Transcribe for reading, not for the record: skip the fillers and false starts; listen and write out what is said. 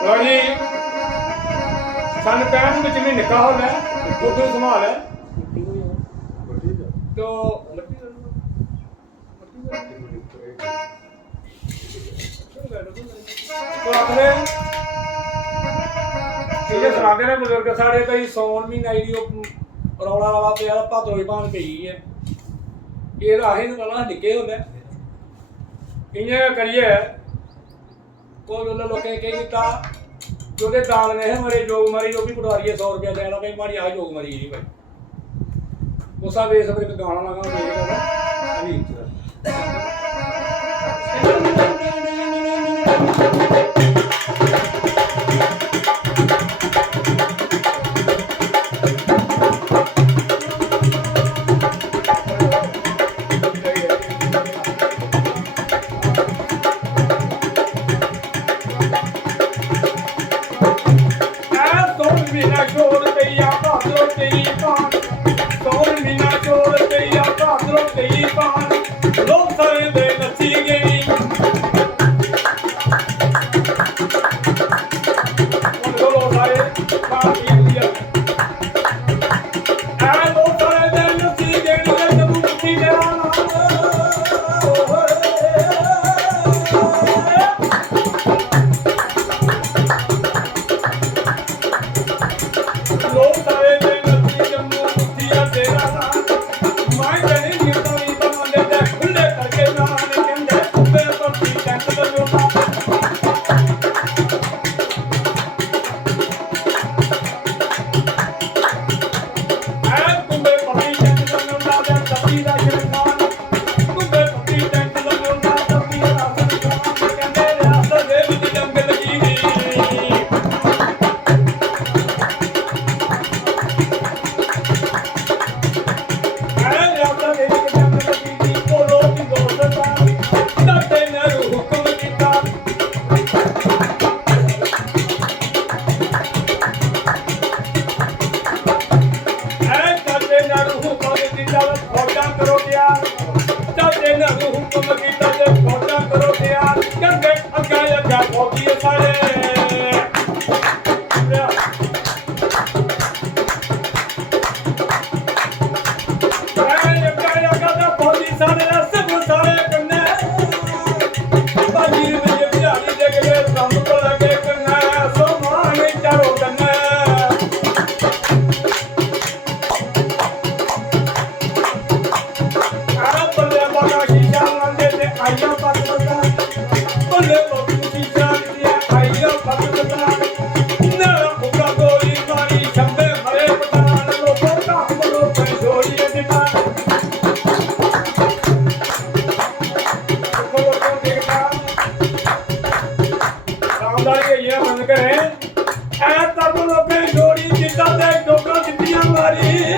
ਲਓ ਜੀ ਸਾਨੂੰ ਕਹਿਣ ਵਿੱਚ ਵੀ ਨਿੱਕਾ ਹੋ ਲੈ ਦੁੱਧ ਸੰਭਾਲ ਹੈ ਤੋ ਆਪਣੇ ਇਹ ਸੁਣਾਉਂਦੇ ਨੇ ਬਜ਼ੁਰਗ ਸਾਡੇ ਕਈ ਸੌਣ ਮਹੀਨਾ ਜਿਹੜੀ ਉਹ ਰੌਲਾ ਵਾਲਾ ਪਿਆ ਭਾਦਰੋਂ ਬਾਣ ਪਈ ਹੈ ਇਹ ਰਾਹੇ ਨੂੰ ਪਹਿਲਾਂ ਨਿੱਕੇ ਹੁੰਦੇ ਇੰਨੇ ਕਰੀਏ ਕੋਈ ਲੋਕਾਂ ਨੇ ਕੀ ਕੀਤਾ जोदे दाल ने मरे जोग मरी जो भी पटवारी 100 रुपया देना भाई मारी आ जोग मरी नहीं भाई उसा वे सब एक गाना लगा you.